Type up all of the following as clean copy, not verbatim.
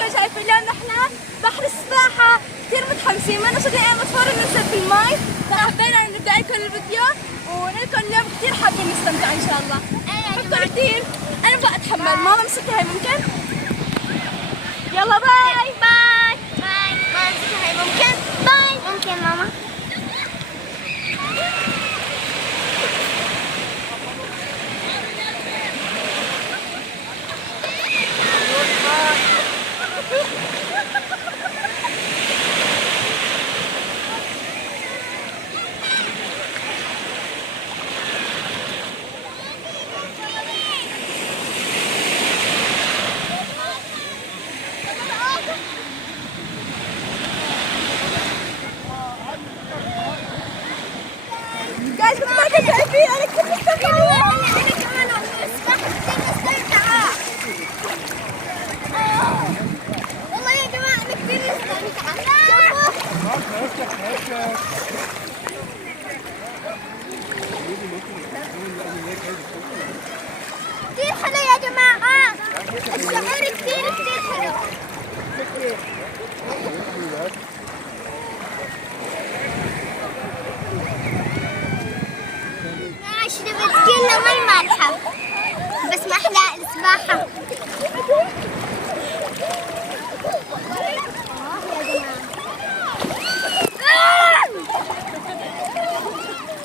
كنتم شايفين اليوم نحن بحر السباحة كثير متحمسين، ما نشوف اي مطفور ننزل في المي، فحبينا نبدأ لكم الفيديو ونقول لكم اليوم كثير حابين نستمتع ان شاء الله. بحبكم كثير، انا بقى اتحمل، ماما امسكي هاي ممكن؟ يلا باي باي باي. ماما امسكي هاي ممكن؟ باي. ممكن ماما. جايز كنتم ما كنتم شايفين انا كثير مستمتعة. انا كمان والله السباحة كثير مستمتعة. والله يا جماعة انا كثير مستمتعة. كثير حلو يا جماعة، الشعور كثير حلو. شربت كله مي مالحة بس ما أحلى السباحة.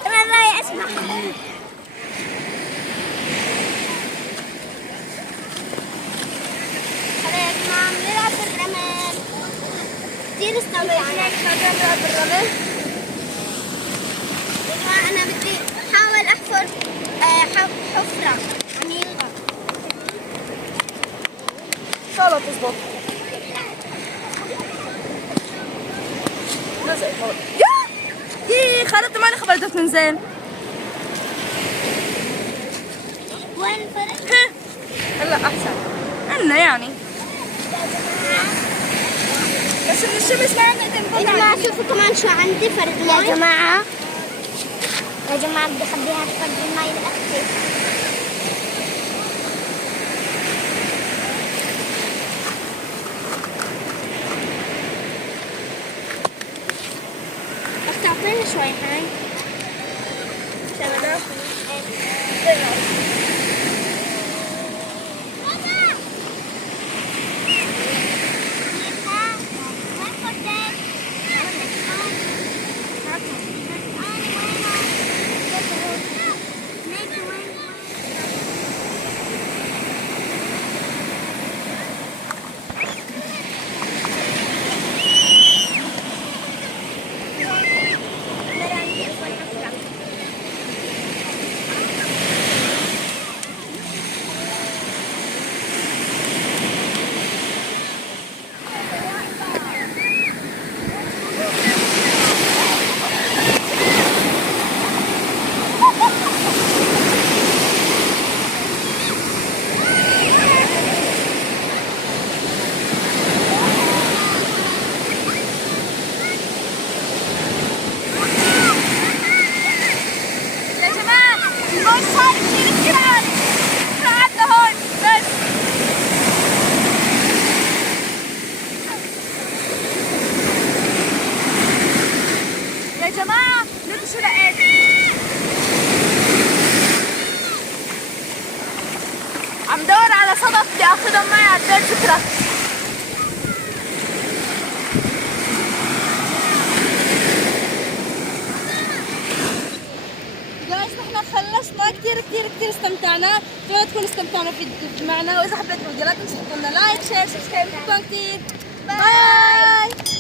أنا راي أسمع. هلا يا جماعة بنلعب بالرمل، كثير استمتعنا. نلعب بالرمل. يا جماعة أنا بدي أحاول أحفر حفرة عميقة. ان شاء الله تزبط. نزل يا خالتي مالي خبرتك ننزل. وين الفرق؟ هلا احسن عنا يعني، بس من الشمس ما عندنا يا جماعة شوفوا كمان شو عندي فرد يا جماعة. يا جماعة بدي أخبيها في فرد المي لأختي. أختي أعطيني شوي هاي. يا جماعة لقوا شو لقيت. عم دور على صدف بدي اخذهم معي على البيت. شكرا. جايز نحن خلصنا كثير استمتعنا، اتمنى تكونوا استمتعنا معنا، واذا حبيتوا الفيديو لا تنسوا تحطوا لنا لايك شير سبسكرايب. بحبكم كثير. باي.